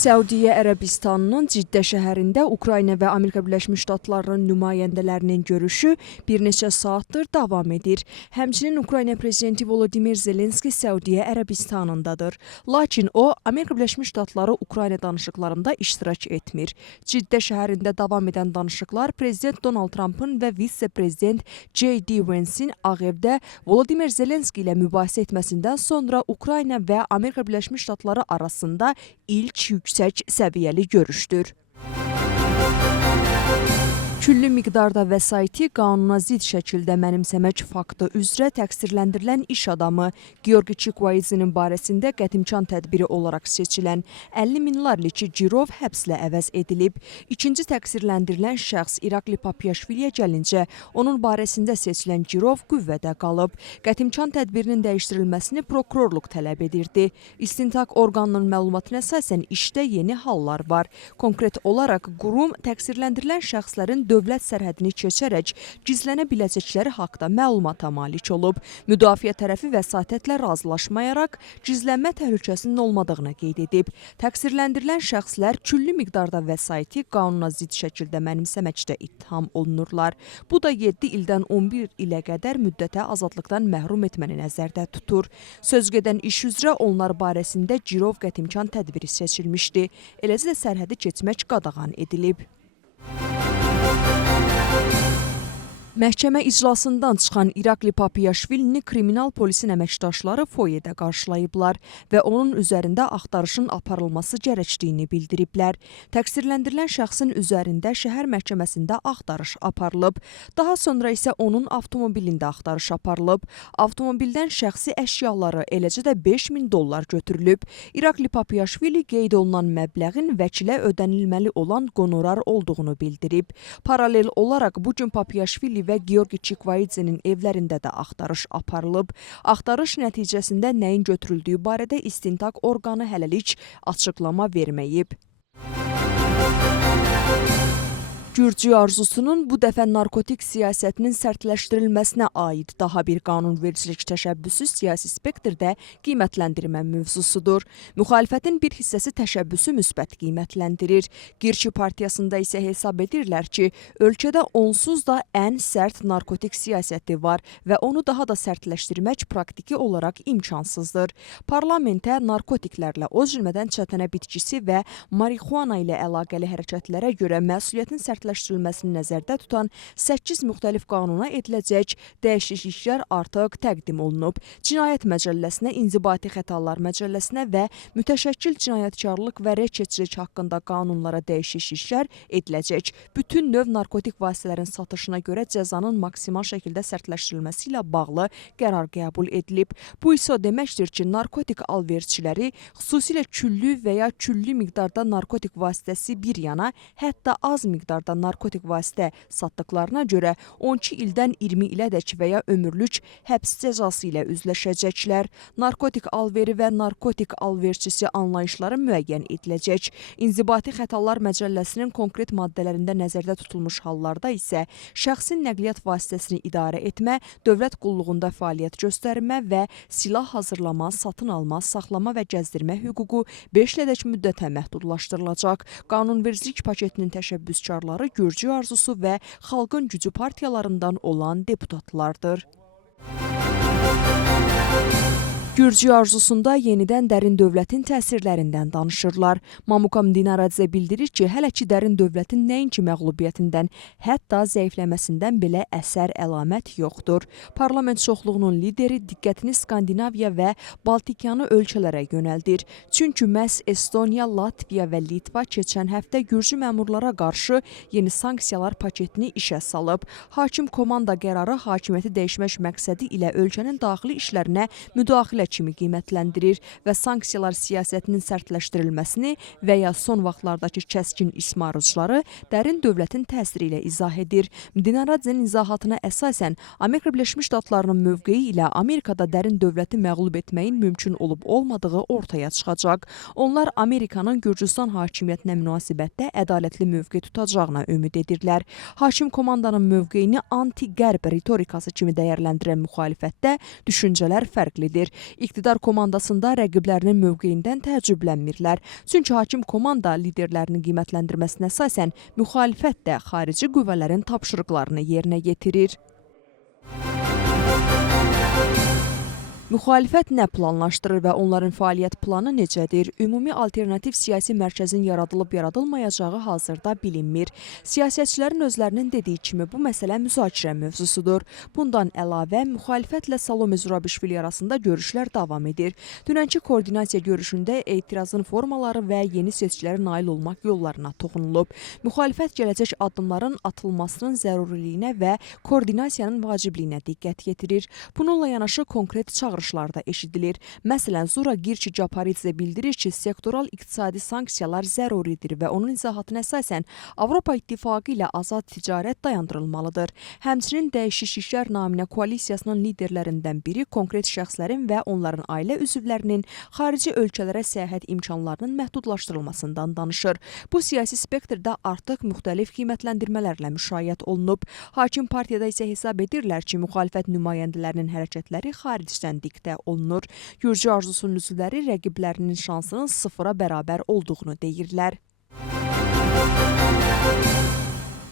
Səudiyyə Ərəbistanının Ciddə şəhərində Ukrayna və Amerika Birləşmiş Ştatlarının nümayəndələrinin görüşü bir neçə saatdır davam edir. Həmçinin Ukrayna prezidenti Volodimir Zelenski Səudiyyə Ərəbistanındadır. Lakin o, Amerika Birləşmiş Ştatları Ukrayna danışıqlarında iştirak etmir. Ciddə şəhərində davam edən danışıqlar prezident Donald Trump'ın və vitse-prezident J.D. Vance'in Ağ Evdə Volodimir Zelenski ilə mübahisə etməsindən sonra Ukrayna və Amerika Birləşmiş Ştatları arasında ilk yüksək səviyyəli görüşdür. Küllü miqdarda vəsaiti qanuna zidd şəkildə mənimsəmək faktı üzrə təqsirləndirilən iş adamı Georgi Chikwaidze'nin barəsində qətimkan tədbiri olaraq seçilən 50 min larlıçı girov həbslə əvəz edilib. İkinci təqsirləndirilən şəxs İrakli Papiaşviliyə gəlincə, onun barəsində seçilən girov qüvvədə qalıb. Qətimkan tədbirinin dəyişdirilməsini prokurorluq tələb edirdi. İstintaq orqanının məlumatına əsasən işdə yeni hallar var. Konkret olaraq qurum təqsirləndirilən şəxslərin dövlət sərhədini keçərək gizlənə biləcəkləri haqda məlumata malik olub. Müdafiə tərəfi vəsatətlə razılaşmayaraq gizlənmə təhlükəsinin olmadığını qeyd edib. Təqsirləndirilən şəxslər küllü miqdarda vəsaiti qanuna zidd şəkildə mənimsəməkdə ittiham olunurlar. Bu da 7 ildən 11 ilə qədər müddətə azadlıqdan məhrum etməni nəzərdə tutur. Sözgedən iş üzrə onlar barəsində girov qətimkan tədbiri seçilmişdi. Eləcə də sərhədi keçmək qadağan edilib. Məhkəmə iclasından çıxan İrakli Papiaşvilini kriminal polisin əməkdaşları foyedə qarşılayıblar və onun üzərində axtarışın aparılması gərəkdiyini bildiriblər. Təqsirləndirilən şəxsin üzərində şəhər məhkəməsində axtarış aparılıb. Daha sonra isə onun avtomobilində axtarış aparılıb. Avtomobildən şəxsi əşyaları, eləcə də $5000 götürülüb. İrakli Papiaşvili qeyd olunan məbləğin vəkilə ödənilməli olan qonorar olduğunu bildirib. Paralel olaraq bugün Papiaşvili və Georgi Chikwaidze'nin evlərində də axtarış aparılıb. Axtarış nəticəsində nəyin götürüldüyü barədə istintaq orqanı hələlik açıqlama verməyib. Gürcü arzusunun bu dəfə narkotik siyasətinin sərtləşdirilməsinə aid daha bir qanunvericilik təşəbbüsü siyasi spektrdə qiymətləndirmə mövzusudur. Müxalifətin bir hissəsi təşəbbüsü müsbət qiymətləndirir. Gürcü partiyasında isə hesab edirlər ki, ölkədə onsuz da ən sərt narkotik siyasəti var və onu daha da sərtləşdirmək praktiki olaraq imkansızdır. Parlamentə narkotiklərlə, o cümlədən çətənə bitkisi və marixuana ilə əlaqəli hərəkətlərə görə məsuliyyətin sərtləşdirilməsini nəzərdə tutan 8 müxtəlif qanuna ediləcək dəyişikliklər artıq təqdim olunub. Cinayət Məcəlləsinə, İnzibati Xətalar Məcəlləsinə və mütəşəkkil cinayətkarlıq və rəkeçilik haqqında qanunlara dəyişikliklər ediləcək. Bütün növ narkotik vasitələrin satışına görə cəzanın maksimal şəkildə sərtləşdirilməsi ilə bağlı qərar qəbul edilib. Bu isə o deməkdir ki, narkotik alverçiləri, xüsusilə küllü və ya küllü miqdarda narkotik vasitəsi bir yana, hətta az miqdarda narkotik vasitə satdıqlarına görə 12 ildən 20 ilədək və ya ömürlük həbs cəzası ilə üzləşəcəklər. Narkotik alveri və narkotik alverçisi anlayışları müəyyən ediləcək. İnzibati Xətalar Məcəlləsinin konkret maddələrində nəzərdə tutulmuş hallarda isə şəxsin nəqliyyat vasitəsini idarə etmə, dövlət qulluğunda fəaliyyət göstərmə və silah hazırlama, satın alma, saxlama və gəzdirmə hüququ 5 ilədək müddətə məhdudlaşdırılacaq. Qanunvericilik paketinin təşəbbüskarları Gürcü Arzusu və Xalqın Gücü partiyalarından olan deputatlardır. Gürcü arzusunda yenidən dərin dövlətin təsirlərindən danışırlar. Mamukam Dinaradze bildirir ki, hələ ki dərin dövlətin nəinki məğlubiyyətindən, hətta zəifləməsindən belə əsər əlamət yoxdur. Parlament çoxluğunun lideri diqqətini Skandinaviya və Baltikanı ölkələrə yönəldir. Çünki məhz Estoniya, Latviya və Litva keçən həftə Gürcü məmurlara qarşı yeni sanksiyalar paketini işə salıb. Hakim komanda qərarı hakimiyyəti dəyişmək məqsədi ilə ölkənin daxili işlərinə müdaxilə kimi qiymətləndirir və sanksiyalar siyasətinin sərtləşdirilməsini və ya son vaxtlardakı kəskin ismarıcıları dərin dövlətin təsiri ilə izah edir. Dinaradze'nin izahatına əsasən Amerika Birləşmiş Ştatlarının mövqeyi ilə Amerikada dərin dövləti məğlub etməyin mümkün olub olmadığı ortaya çıxacaq. Onlar Amerikanın Gürcüstan hakimiyyətinə münasibətdə ədalətli mövqe tutacağına ümid edirlər. Hakim komandanın mövqeyini anti-qərb ritorikası kimi dəyərləndirən müxalifətdə düşüncələr fərqlidir. İqtidar komandasında rəqiblərinin mövqeyindən təəccüblənmirlər. Çünki hakim komanda liderlərinin qiymətləndirməsinə əsasən müxalifət də xarici qüvvələrin tapşırıqlarını yerinə yetirir. Müxalifət nə planlaşdırır və onların fəaliyyət planı necədir? Ümumi alternativ siyasi mərkəzin yaradılıb-yaradılmayacağı hazırda bilinmir. Siyasətçilərin özlərinin dediyi kimi bu məsələ müzakirə mövzusudur. Bundan əlavə, müxalifətlə Salome Zurabishvili arasında görüşlər davam edir. Dünənki koordinasiya görüşündə etirazın formaları və yeni seçkilərə nail olmaq yollarına toxunulub. Müxalifət gələcək addımların atılmasının zəruriliyinə və koordinasiyanın vacibliyinə diqqət yetirir. Bununla yanaşı konkret çağırışlar da eşidilir. Məsələn, Zura Girchi Japaridze bildirir ki, sektoral iqtisadi sanksiyalar zəruridir və onun izahatına əsasən Avropa İttifaqı ilə azad ticarət dayandırılmalıdır. Həmçinin dəyişikliklər naminə koalisiyasının liderlərindən biri konkret şəxslərin və onların ailə üzvlərinin xarici ölkələrə səyahət imkanlarının məhdudlaşdırılmasından danışır. Bu siyasi spektrdə artıq müxtəlif qiymətləndirmələrlə müşayiət olunub. Hakim partiyada isə hesab edirlər ki, müxalifət nümayəndələrinin hərəkətləri xaricdən diktə olunur. Gürcü arzusunun üzvləri rəqiblərinin şansının sıfıra bərabər olduğunu deyirlər.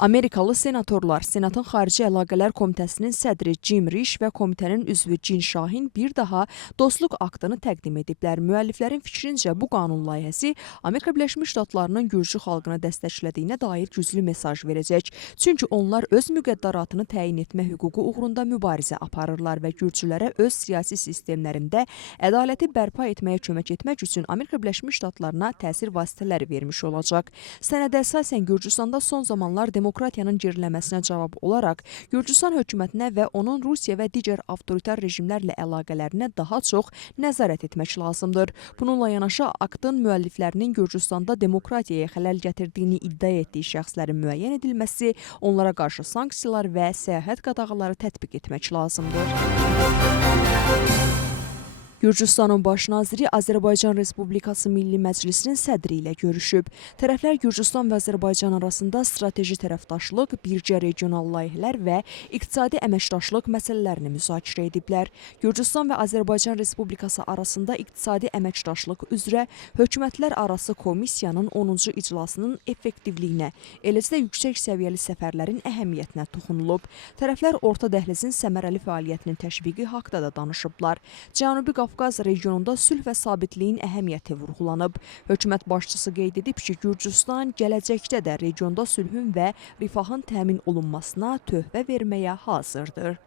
Amerikalı senatorlar Senatın Xarici Əlaqələr Komitəsinin sədri Jim Risch və komitənin üzvü Jin Şahin bir daha dostluq aktını təqdim ediblər. Müəlliflərin fikrincə bu qanun layihəsi Amerika Birləşmiş Ştatlarının Gürcü xalqını dəstəklədiyinə dair güclü mesaj verəcək. Çünki onlar öz müqəddəratını təyin etmə hüququ uğrunda mübarizə aparırlar və Gürcülərə öz siyasi sistemlərində ədaləti bərpa etməyə kömək etmək üçün Amerika Birləşmiş Ştatlarına təsir vasitələri vermiş olacaq. Sənədə əsasən Gürcüstanda son zamanlar demokratiyanın geriləməsinə cavab olaraq Gürcüstan hökumətinə və onun Rusiya və digər avtoritar rejimlərlə əlaqələrinə daha çox nəzarət etmək lazımdır. Bununla yanaşı aktın müəlliflərinin Gürcüstanda demokratiyaya xələl gətirdiyini iddia etdiyi şəxslərin müəyyən edilməsi, onlara qarşı sanksiyalar və səyahət qadağaları tətbiq etmək lazımdır. Gürcüstanın baş naziri Azərbaycan Respublikası Milli Məclisinin sədri ilə görüşüb. Tərəflər Gürcüstan və Azərbaycan arasında strateji tərəfdaşlıq, birgə regional layihələr və iqtisadi əməkdaşlıq məsələlərini müzakirə ediblər. Gürcüstan və Azərbaycan Respublikası arasında iqtisadi əməkdaşlıq üzrə hökumətlər arası komissiyanın 10-cu iclasının effektivliyinə, eləcə də yüksək səviyyəli səfərlərin əhəmiyyətinə toxunulub. Tərəflər orta dəhlizin səmərəli fəaliyyətinin təşviqi haqda da danışıblar. Cənubi Qafqaz regionunda sülh və sabitliyin əhəmiyyəti vurğulanıb. Hökumət başçısı qeyd edib ki, Gürcüstan gələcəkdə də regionda sülhün və rifahın təmin olunmasına töhfə verməyə hazırdır.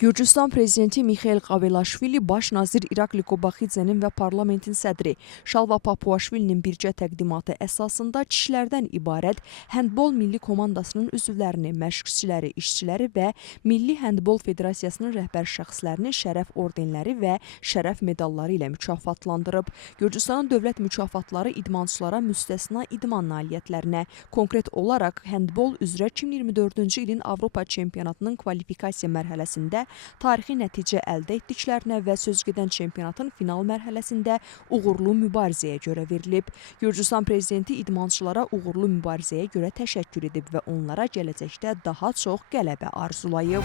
Gürcüstan prezidenti Mixail Qavelaşvili, baş nazir İrakli Qobaxidzenin və parlamentin sədri Şalva Papuaşvilinin birgə təqdimatı əsasında kişilərdən ibarət Həndbol Milli Komandasının üzvlərini, məşqçiləri, işçiləri və Milli Həndbol Federasiyasının rəhbər şəxslərini şərəf ordenləri və şərəf medalları ilə mükafatlandırıb. Gürcüstanın dövlət mükafatları idmançılara müstəsna idman nailiyyətlərinə, konkret olaraq həndbol üzrə 2024-cü ilin Avropa çempionatının kvalifikasiya mərhələsində tarixi nəticə əldə etdiklərinə və sözgedən çempionatın final mərhələsində uğurlu mübarizəyə görə verilib. Gürcüstan prezidenti idmançılara uğurlu mübarizəyə görə təşəkkür edib və onlara gələcəkdə daha çox qələbə arzulayıb.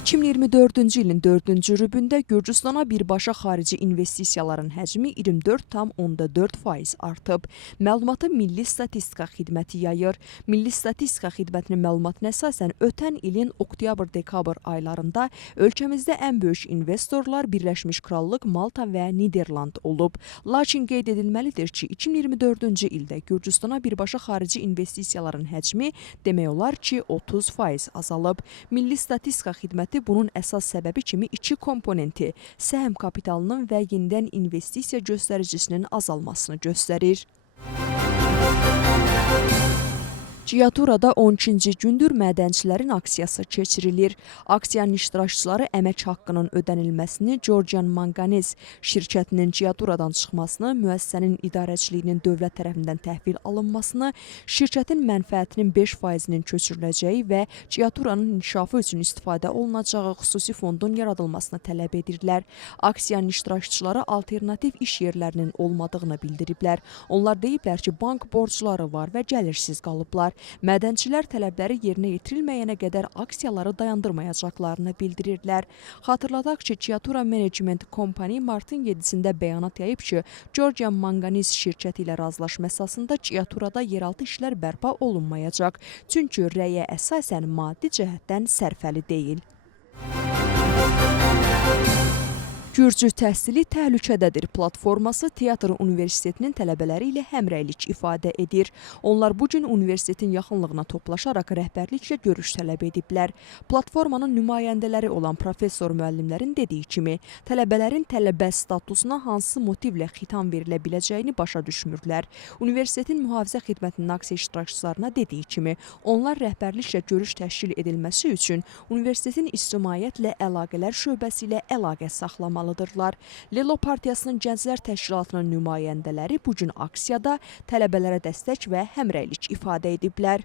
2024-cü ilin 4-cü rübündə Gürcüstana birbaşa xarici investisiyaların həcmi 24,4% artıb. Məlumatı Milli Statistika Xidməti yayır. Milli Statistika Xidmətinin məlumatına əsasən ötən ilin oktyabr-dekabr aylarında ölkəmizdə ən böyük investorlar Birləşmiş Krallıq, Malta və Niderland olub. Lakin qeyd edilməlidir ki, 2024-cü ildə Gürcüstana birbaşa xarici investisiyaların həcmi demək olar ki, 30% azalıb. Milli Statistika Xidməti bunun əsas səbəbi kimi iki komponenti, səhəm kapitalının və yenidən investisiya göstəricisinin azalmasını göstərir. Ciaturada 12-ci gündür mədənçilərin aksiyası keçirilir. Aksiyanın iştirakçıları əmək haqqının ödənilməsini, Georgian Manganese şirkətinin Ciaturadan çıxmasını, müəssisənin idarəçiliyinin dövlət tərəfindən təhvil alınmasını, şirkətin mənfəətinin 5%-nin köçürüləcəyi və Ciaturanın inkişafı üçün istifadə olunacağı xüsusi fondun yaradılmasını tələb edirlər. Aksiyanın iştirakçıları alternativ iş yerlərinin olmadığını bildiriblər. Onlar deyiblər ki, bank borcları var və gəlirsiz qalıblar. Mədənçilər tələbləri yerinə yetirilməyənə qədər aksiyaları dayandırmayacaqlarını bildirirlər. Xatırladaq ki, Chiatura Management Company martın 7-sində bəyanat yayıb ki, Georgia Manganiz şirkəti ilə razılaşma əsasında Chiaturada yeraltı işlər bərpa olunmayacaq. Çünki rəyə əsasən maddi cəhətdən sərfəli deyil. Gürcü təhsili təhlükədədir platforması Teatr Universitetinin tələbələri ilə həmrəylik ifadə edir. Onlar bugün universitetin yaxınlığına toplaşaraq rəhbərliklə görüş tələb ediblər. Platformanın nümayəndələri olan professor müəllimlərin dediyi kimi, tələbələrin tələbə statusuna hansı motivlə xitam verilə biləcəyini başa düşmürlər. Universitetin mühafizə xidmətinin aksiya iştirakçılarına dediyi kimi, onlar rəhbərliklə görüş təşkil edilməsi üçün universitetin ictimaiyyətlə əlaqələr şöbəsi ilə əlaqə saxlamalıdır. Lelo Partiyasının Gənclər Təşkilatının nümayəndələri bugün aksiyada tələbələrə dəstək və həmrəylik ifadə ediblər.